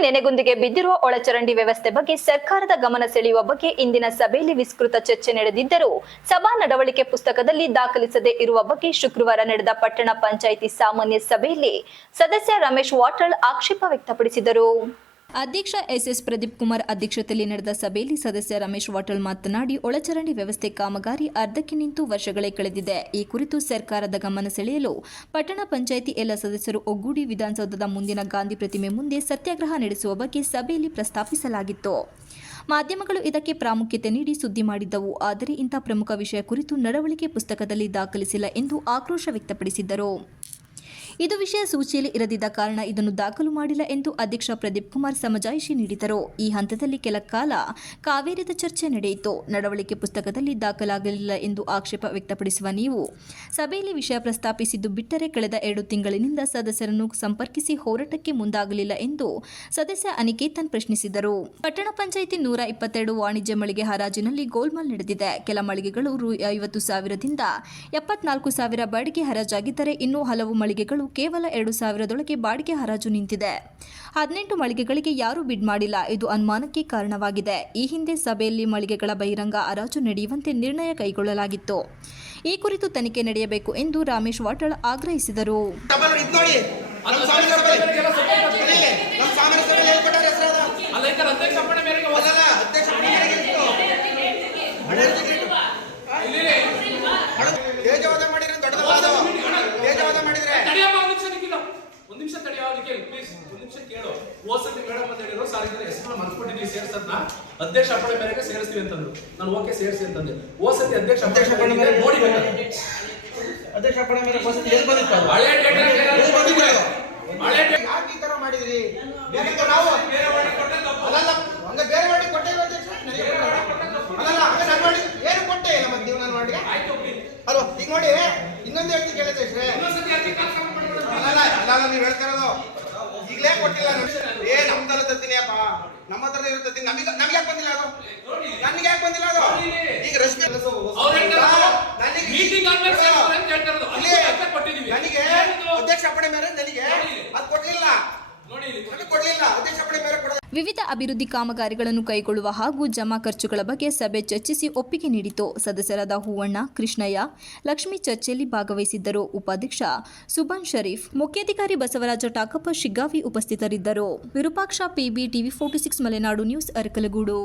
ನೆನೆಗುಂದಿಗೆ ಬಿದ್ದಿರುವ ಒಳಚರಂಡಿ ವ್ಯವಸ್ಥೆ ಬಗ್ಗೆ ಸರ್ಕಾರದ ಗಮನ ಸೆಳೆಯುವ ಬಗ್ಗೆ ಇಂದಿನ ಸಭೆಯಲ್ಲಿ ವಿಸ್ತೃತ ಚರ್ಚೆ ನಡೆದಿದ್ದರೂ ಸಭಾ ನಡವಳಿಕೆ ಪುಸ್ತಕದಲ್ಲಿ ದಾಖಲಿಸದೆ ಇರುವ ಬಗ್ಗೆ ಶುಕ್ರವಾರ ನಡೆದ ಪಟ್ಟಣ ಪಂಚಾಯಿತಿ ಸಾಮಾನ್ಯ ಸಭೆಯಲ್ಲಿ ಸದಸ್ಯ ರಮೇಶ್ ವಾಟಾಳ್ ಆಕ್ಷೇಪ ವ್ಯಕ್ತಪಡಿಸಿದರು. ಅಧ್ಯಕ್ಷ ಎಸ್ಎಸ್ ಪ್ರದೀಪ್ ಕುಮಾರ್ ಅಧ್ಯಕ್ಷತೆಯಲ್ಲಿ ನಡೆದ ಸಭೆಯಲ್ಲಿ ಸದಸ್ಯ ರಮೇಶ್ ವಾಟಲ್ ಮಾತನಾಡಿ, ಒಳಚರಂಡಿ ವ್ಯವಸ್ಥೆ ಕಾಮಗಾರಿ ಅರ್ಧಕ್ಕೆ ನಿಂತು ವರ್ಷಗಳೇ ಕಳೆದಿದೆ. ಈ ಕುರಿತು ಸರ್ಕಾರದ ಗಮನ ಸೆಳೆಯಲು ಪಟ್ಟಣ ಪಂಚಾಯಿತಿ ಎಲ್ಲ ಸದಸ್ಯರು ಒಗ್ಗೂಡಿ ವಿಧಾನಸೌಧದ ಮುಂದಿನ ಗಾಂಧಿ ಪ್ರತಿಮೆ ಮುಂದೆ ಸತ್ಯಾಗ್ರಹ ನಡೆಸುವ ಬಗ್ಗೆ ಸಭೆಯಲ್ಲಿ ಪ್ರಸ್ತಾಪಿಸಲಾಗಿತ್ತು. ಮಾಧ್ಯಮಗಳು ಇದಕ್ಕೆ ಪ್ರಾಮುಖ್ಯತೆ ನೀಡಿ ಸುದ್ದಿ ಮಾಡಿದ್ದವು. ಆದರೆ ಇಂಥ ಪ್ರಮುಖ ವಿಷಯ ಕುರಿತು ನಡವಳಿಕೆ ಪುಸ್ತಕದಲ್ಲಿ ದಾಖಲಿಸಿಲ್ಲ ಎಂದು ಆಕ್ರೋಶ ವ್ಯಕ್ತಪಡಿಸಿದ್ದರು. ಇದು ವಿಷಯ ಸೂಚಿಯಲ್ಲಿ ಇರದಿದ್ದ ಕಾರಣ ಇದನ್ನು ದಾಖಲು ಮಾಡಿಲ್ಲ ಎಂದು ಅಧ್ಯಕ್ಷ ಪ್ರದೀಪ್ ಕುಮಾರ್ ಸಮಜಾಯಿಷಿ ನೀಡಿದರು. ಈ ಹಂತದಲ್ಲಿ ಕೆಲ ಕಾಲ ಕಾವೇರಿದ ಚರ್ಚೆ ನಡೆಯಿತು. ನಡವಳಿಕೆ ಪುಸ್ತಕದಲ್ಲಿ ದಾಖಲಾಗಲಿಲ್ಲ ಎಂದು ಆಕ್ಷೇಪ ವ್ಯಕ್ತಪಡಿಸುವ ನೀವು, ಸಭೆಯಲ್ಲಿ ವಿಷಯ ಪ್ರಸ್ತಾಪಿಸಿದ್ದು ಬಿಟ್ಟರೆ ಕಳೆದ ಎರಡು ತಿಂಗಳಿನಿಂದ ಸದಸ್ಯರನ್ನು ಸಂಪರ್ಕಿಸಿ ಹೋರಾಟಕ್ಕೆ ಮುಂದಾಗಲಿಲ್ಲ ಎಂದು ಸದಸ್ಯ ಅನಿಕೇತನ್ ಪ್ರಶ್ನಿಸಿದರು. ಪಟ್ಟಣ ಪಂಚಾಯಿತಿ ನೂರ ಇಪ್ಪತ್ತೆರಡು ವಾಣಿಜ್ಯ ಮಳಿಗೆ ಹರಾಜಿನಲ್ಲಿ ಗೋಲ್ಮಾಲ್ ನಡೆದಿದೆ. ಕೆಲ ಮಳಿಗೆಗಳು ರು ಐವತ್ತು ಸಾವಿರದಿಂದ ಎಪ್ಪತ್ನಾಲ್ಕು ಸಾವಿರ ಬಾಡಿಗೆ ಹರಾಜಾಗಿದ್ದರೆ ಇನ್ನೂ ಹಲವು ಮಳಿಗೆಗಳು ಕೇವಲ ಎರಡು ಸಾವಿರದೊಳಗೆ ಬಾಡಿಗೆ ಹರಾಜು ನಿಂತಿದೆ. ಹದಿನೆಂಟು ಮಳಿಗೆಗಳಿಗೆ ಯಾರೂ ಬಿಡ್ ಮಾಡಿಲ್ಲ. ಇದು ಅನುಮಾನಕ್ಕೆ ಕಾರಣವಾಗಿದೆ. ಈ ಹಿಂದೆ ಸಭೆಯಲ್ಲಿ ಮಳಿಗೆಗಳ ಬಹಿರಂಗ ಹರಾಜು ನಡೆಯುವಂತೆ ನಿರ್ಣಯ ಕೈಗೊಳ್ಳಲಾಗಿತ್ತು. ಈ ಕುರಿತು ತನಿಖೆ ನಡೆಯಬೇಕು ಎಂದು ರಾಮೇಶ್ ವಾಟಾಳ್ ಆಗ್ರಹಿಸಿದರು. ಡಬಲ್ ಇದ್ ನೋಡಿ ನಮ್ಮ ಸ್ವಾಮಿ ಸಭೆ ಇಲ್ಲಿ ನಮ್ಮ ಸ್ವಾಮಿ ಸಭೆಯಲ್ಲಿ ಹೇಳ್ಕೊಟ್ಟಾರೆ ಹೆಸರು ಅದು. ಅಲ್ಲ ಯಾಕಂದ್ರೆ ಅಧ್ಯಕ್ಷ ಅಪ್ಪಣೆ ಮೇರೆಗೆ ಹೊಸ- ಅಲ್ಲಲ್ಲ, ಅಧ್ಯಕ್ಷ ಮನೆಗೆ ಇತ್ತು. ಹಳೆ ಸಿಗರೇಟು. ಹಳೆ- ತೇಜವಾದ ಮಾಡಿದ್ರೆ ದೊಡ್ಡದಲ್ಲ ಅದು. ತೇಜವಾದ ಮಾಡಿದ್ರೆ ತಡೆಯಮ್ಮ ಒಂದ್ ನಿಮಿಷ ನಿಖಿಲ ಒಂದ್ ನಿಮಿಷ ತಡೆಯೋ ನಿಖಿಲ್ ಪ್ಲೀಸ್ ಒಂದ್ ಹೋಸತಿ ಮೇಡಮ್ ಅಂತ ಹೇಳಿದ್ರು ಸರ್ ಇದನ್ನ ಹೆಸರು ಮರ್ತ್ಕೊಂಡಿದ್ದೀವಿ ಸೇರ್ಸದ್ನ ಅಧ್ಯಕ್ಷ ಅಪ್ಪಣೆ ಮೇರೆಗೆ ಸೇರಿಸ್ತೀವಿ ಅಂತಂದ್ರು. ನಾನು ಓಕೆ ಸೇರಿಸಿ ಅಂತಂದೆ. ಹೋಸತಿ ಅಧ್ಯಕ್ಷ ಅಧ್ಯಕ್ಷ ಅಪ್ಪಣೆ ಮೇರೆಗೆ ನೋಡಿ. ಅಧ್ಯಕ್ಷ ಅಪ್ಪಣೆ ಮೇಲೆ ಎಲ್ಲಿ ಬಂದಿತ್ತು ಹಳೆ ಡೇಟಾ ಎಲ್ಲಿ ಹಳೆ ಯಾಕೆ ಈ ತರ ಮಾಡಿದ್ರಿ? ನಾವು? ಬೇರೆ ಮಾಡಿ ಕೊಟ್ಟೆ ತಪ್ಪು. ಅಲ್ಲಲ್ಲ ಹಂಗ ಬೇರೆ ಮಾಡಿ ಕೊಟ್ಟೆ ಇಲ್ಲ ಅಧ್ಯಕ್ಷ? ನನಗೆ ಅಲ್ಲಲ್ಲ ಹಂಗ ನಾನು ಮಾಡಿ ಏನು ಕೊಟ್ಟೆ? ಇಲ್ಲ ಮತ್ತೆ ನೀವು ನಾನು ಮಾಡಿ. ಅಲ್ವಾ? ಈಗ ನೋಡಿ ಇನ್ನೊಂದು ಹೇಳ್ತೀನಿ ಕೇಳಿದ್ರೆ. ಅಲ್ಲಲ್ಲ ಅಲ್ಲಲ್ಲ ನೀವು ಈಗಲೇ ಕೊಟ್ಟಿಲ್ಲ ನಮ್ಗೆ. ಏ ನಮ್ಮ ತರ ತತ್ತೀನಿ ಅಪ್ಪ. ನಮ್ಮ ಹತ್ರ ಇರೋ ನಮಗೆ ನಮ್ಗೆ ಯಾಕೆ ಬಂದಿಲ್ಲ ಅದು. ನನಗೆ ಯಾಕೆ ಬಂದಿಲ್ಲ ಅದು? ಈಗ ರಶ್ಮಿ ನನಗೆ? ಅಧ್ಯಕ್ಷ ಅಪ್ಪಣೆ ಮೇಲೆ ನನಗೆ ಅದು ಕೊಡ್ಲಿಲ್ಲ. ನೋಡಿ ಇಲ್ಲಿ. ನನಗೆ ಕೊಡ್ಲಿಲ್ಲ. ಅಧ್ಯಕ್ಷ ಅಪ್ಪಣೆ ವಿವಿಧ ಅಭಿವೃದ್ಧಿ ಕಾಮಗಾರಿಗಳನ್ನು ಕೈಗೊಳ್ಳುವ ಹಾಗೂ ಜಮಾ ಖರ್ಚುಗಳ ಬಗ್ಗೆ ಸಭೆ ಚರ್ಚಿಸಿ ಒಪ್ಪಿಗೆ ನೀಡಿತು. ಸದಸ್ಯರಾದ ಹೂವಣ್ಣ, ಕೃಷ್ಣಯ್ಯ, ಲಕ್ಷ್ಮಿ ಚರ್ಚೆಯಲ್ಲಿ ಭಾಗವಹಿಸಿದ್ದರು. ಉಪಾಧ್ಯಕ್ಷ ಸುಬಾನ್ ಶರೀಫ್, ಮುಖ್ಯಾಧಿಕಾರಿ ಬಸವರಾಜ ಟಾಕಪ್ಪ ಶಿಗ್ಗಾವಿ ಉಪಸ್ಥಿತರಿದ್ದರು. Virupaksha, PB TV forty six, Malenadu news, Arakalagudu.